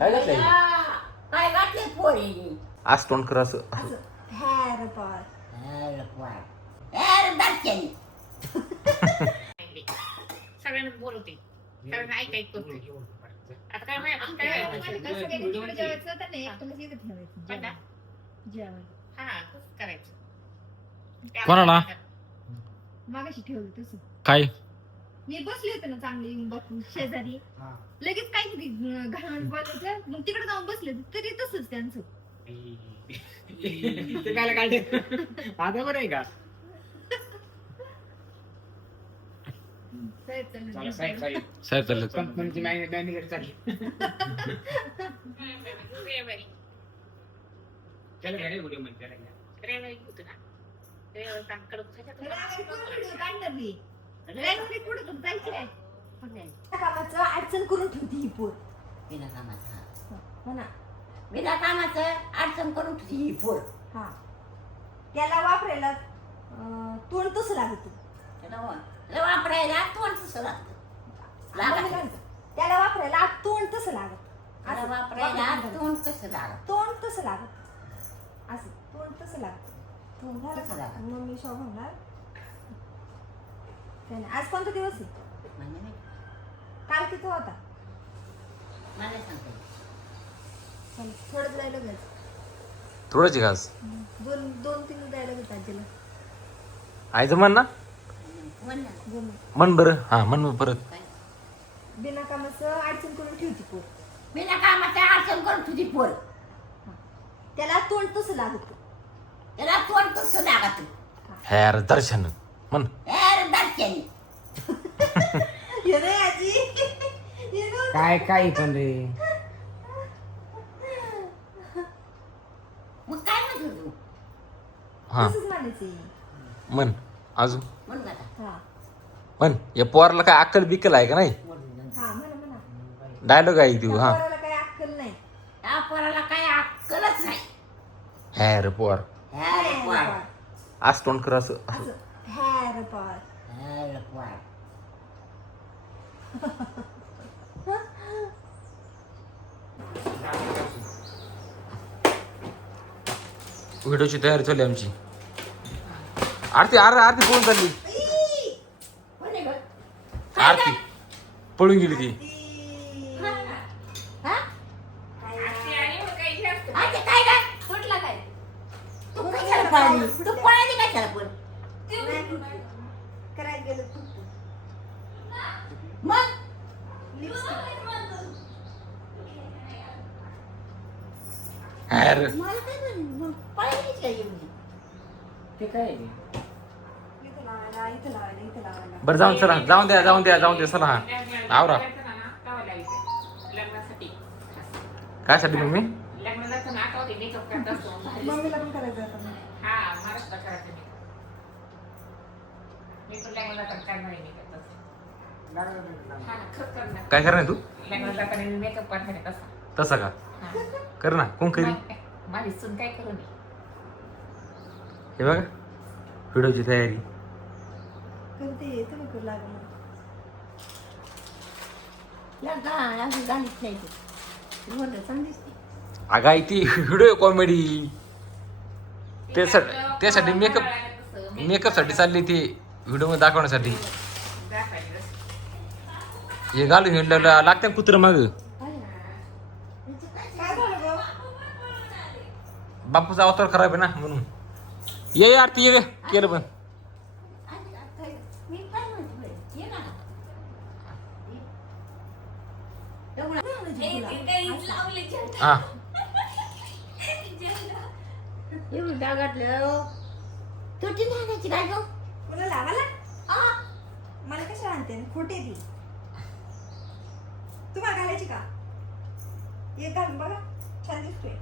काय घातलंय काय घातले पोरी आज तोंड कर असं हेअर बॉय सगळ्यांना बोलवते सगळ्यांना ऐकायच करते आता काय माहिती काय हा तसंच करायचं कोणाला मागाशी ठेवलं तसं काय मी बसले होते ना चांगली बसून शेजारी लगेच काहीतरी घरामध्ये बोलायचं मग तिकडे जाऊन बसले तरी तसंच त्यांचं ते काय काढले आता बरं आहे का चला साहेब साहेब चालले कंपनीची मॅनेजर चालली रविवारी त्याला घरी व्हिडिओ मध्ये करायला रविवारी होतं ना रविवारी काम करत काढणार मी रविवारी कुठं तुम जायचंय कामाचं अडचण करून ठेवती ही पोर बिना कामाचं हो ना बिना कामाचं अडचण करून ठेवती ही पोर हा त्याला वापरायला तोंड तसं लागत त्याला वापरायला तोंड तसं लागतं त्याला वापरायला तोंड तसं लागत त्याला वापरायला तोंड कसं लागतं तोंड तसं लागत असं तोंड तसं लागत तोंड कसं लागतं मम्मी शॉप होणार आज कोणता दिवस आहे म्हणजे नाही काल किती होता मला सांगते थोडंच जायला घ्यायचं थोडंच घास दोन तीन जायला घ्यायचं आजीला आईचं म्हण ना म्हण ना. म्हण बरं हा म्हण मग परत बिना कामाचं अडचण करून ठेवती पोर बिना कामाचं अडचण करून ठेवती पोर त्याला तोंड तसं लागत त्याला तोंड कसं लागतं हेर दर्शन म्हण दाटक्याने ये रे आजी ये रे. काय काय पण रे मग काय म्हणतो तू हा तसंच म्हणायचं म्हण अजून म्हण ना आता. हा म्हण या पोराला काय अक्कल बिक्कल आहे का नाही हा म्हणा डायलॉग आहे तू त्या हा पोराला काही अक्कल नाही या पोराला काही अक्कलच नाही हेर पोर ह्या पोर आज तोंड कर असं असं हेअर बॉय ह्या पोर व्हिडिओची तयारी चालली आमची आरती आरती पळून चालली कोण आहे गं? आरती पळून गेली ती हा? आरती आणि मग काही हे असतं हा, ते काय गं? कुठला काय? तू कशाला पळाली? तू पळाली कशाला पण? करायला गेलो तू मग? हेर मला काय म्हणे? मग पळालीच काय एवढी? ते काय आहे? इथं लावायला इथं लावायला इथं लावायला बरं जाऊन चला जाऊन द्या चला हा आवरा लग्नासाठी कायसाठी मम्मी लग्नाला तर नाकावते मेकअप करत असतो मम्मीला पण करायचं आता मग. हा महाराष्ट्र करायचं मी पण लग्नाला तर करणार आहे मेकअप हा खरं करणार काय करणार तू लग्नाला जाताना मी मेकअप करणार आहे तसा तसं का हा. कर ना कोण करी माझी सून काय करू नये हे बघा व्हिडिओची तयारी करते तुम्ही करू लागलं लग्न असं झालीच नाही ती. ती म्हणलं चांगलीच ती. अगा ती व्हिडिओ कॉमेडी त्यासाठी मेकअप साठी चालली ती व्हिडिओ मध्ये दाखवण्यासाठी हे घालून हिंडलं लागते कुत्र माग काय झालं गं बापूचा अवतार खराब आहे ना म्हणून ये आरती ये रे केलं पण मी काय म्हणते बरं? ये ना. एवढं हा एवढं डागातलं तुटी नाही आणायची काय गं? कोणाला लावायला मला कशा आणते खोटे ती तुम्हाला घालायची का एक घालून बघा छान दिसतोय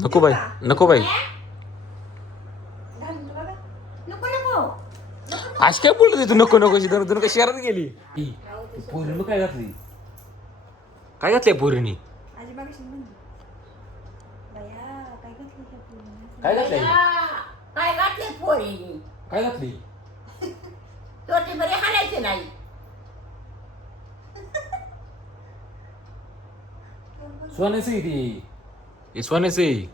नको बाई नको बाई घालून तर बघा नको नको आज काय बोलत तू नको नको दोन का शहरात गेली पोरीनं काय घातली काय घातलंय पोरीनी आजी बघा म्हणते बया काय घातलं त्या पोरीने? काय घातलंय काय घातले पोरी काय घातली तोटी बरे हाणायचे नाही सोन्याचं आहे ती हे सोन्याचं आहे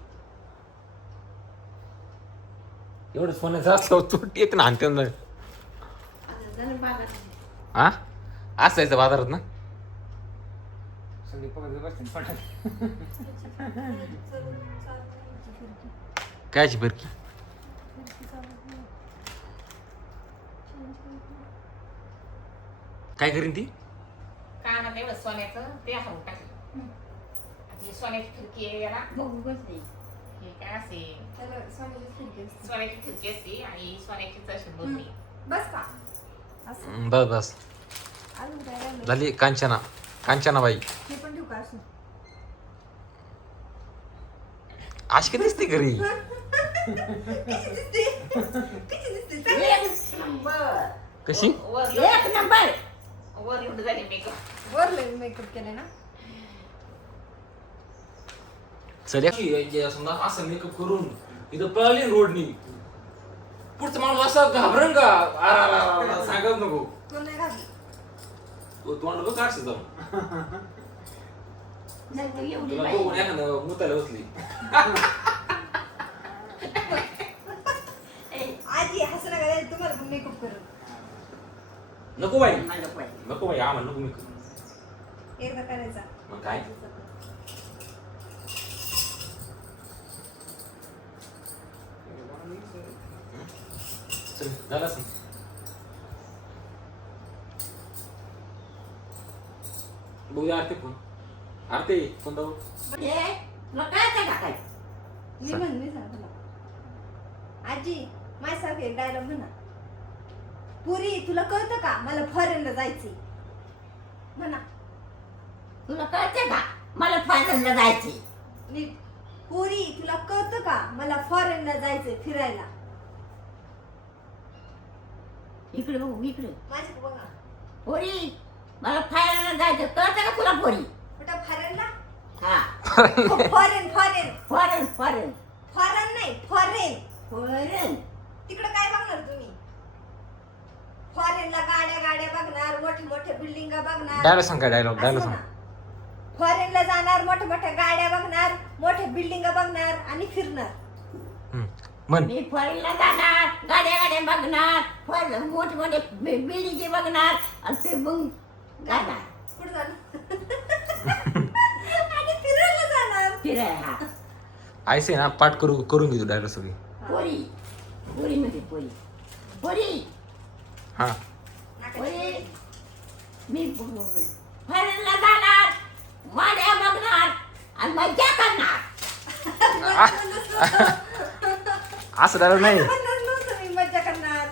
एवढं सोन्याचं असलं तुट येत ना आणते ना हा असायचं बाजारात ना सगळी पकडत बसते पटात. कायची बरकी काय करीन ती कानात एवढं सोन्याचं ते हरून टाकलं ही सोन्याची खिडकी आहे याला बघू बसली हे काय असे त्याला सोन्याची खिडकी असते. सोन्याची खिडकी असते आणि सोन्याची तशी बोलणी बस का असं बस बस अजून काय राहिलं? झाली कांचना बाई हे पण ठेवू का असं अशी किती दिसते घरी कशी दिसते चांगली. एक नंबर कशी वर एक नंबर वर एवढं झाली मेकअप वर लय मेकअप केलाय ना चल समजा असं मेकअप करून इथं पळाली रोडनी पुढचा माणूस असा घाबरण का सांगत नको कोण नाही घातली तो तोंड बघ काढशील जाऊन नाही तर एवढी तुला बाई बघून एखादं मुतायला बसली आजी हसू नका रे, तुम्हाला पण मेकअप करू नको बाई मला पाय नको बाई आम्हाला नको मेकअप एकदा करायचा मग काय चल झालं असं बघूया आरती फोन आरती फोन दाऊ म्हणजे तुला काय काय टाकायचं मी सांग तुला आजी माझ्यासारखे एक डायलॉग म्हणा पुरी तुला कळतं का मला फॉरेनला जायचंय म्हणा तुला कळते का मला फायनलला जायचे नीट पुरी तुला कळतं का मला फॉरेनला जायचंय फिरायला इकडे बघू इकडे माझ्या बघा पोरी मला फायनलला जायचं कळतं का तुला पोरी कुठं फॉरेनला हा foreign foreign foreign foreign foreign नाही फॉरेन फॉरेन तिकडे काय बघणार तुम्ही फॉरेनला गाड्या गाड्या बघणार मोठे मोठे बिल्डिंग बघणार डायलॉग सांग काय डायलॉग सांग फॉरेनला जाणार मोठ्या मोठ्या गाड्या बघणार मोठे बिल्डिंग बघणार आणि फिरणार म्हण मी फॉरेनला जाणार गाड्या गाड्या बघणार मोठे मोठे बिल्डिंग बघणार आणि ते मग जाणार कुठं जाणार आणि फिरायला जाणार फिराय हा आयसे ना पाठ करून घेतो डायलॉग सगळी पोरी पोरी मध्ये पोरी पोरी हा पोरी मी फॉरेनला जाणार माड्या बघणार आणि मजा करणार असं डायलॉग नाही म्हणणार नव्हतं मी मज्जा करणार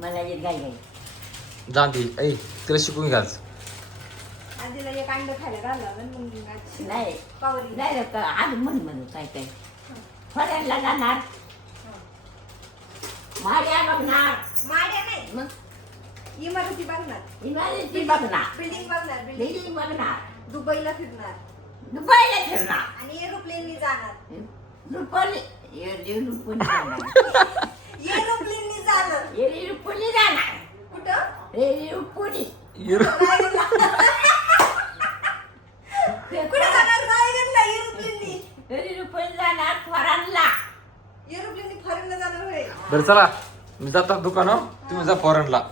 मला येत गाय गाय जाऊन दे ऐ तिला शिकून घ्याच आजीला एक अंड खायला घालावं मग आजी नाही पावरी नाही रे का आज म्हणू काय काय फॉरेनला जाणार माड्या बघणार माड्या नाही मग इमारती बघणार इमारती बघणार बिल्डिंग बघणार बिल्डिंग बिल्डिंग बघणार दुबईला फिरणार दुबईला फिरणार आणि एरोप्लेननी जाणार रुपली जाणार एरोप्लेननी जाणार रुपली जाणार कुठं रुपली रायगडला. कुठं जाणार रायगडला एरोप्लेननी रुपली जाणार फॉरेनला एरोप्लेननी फॉरेनला जाणार होय बरं चला मी जातात दुकानं तुम्ही जा फॉरेनला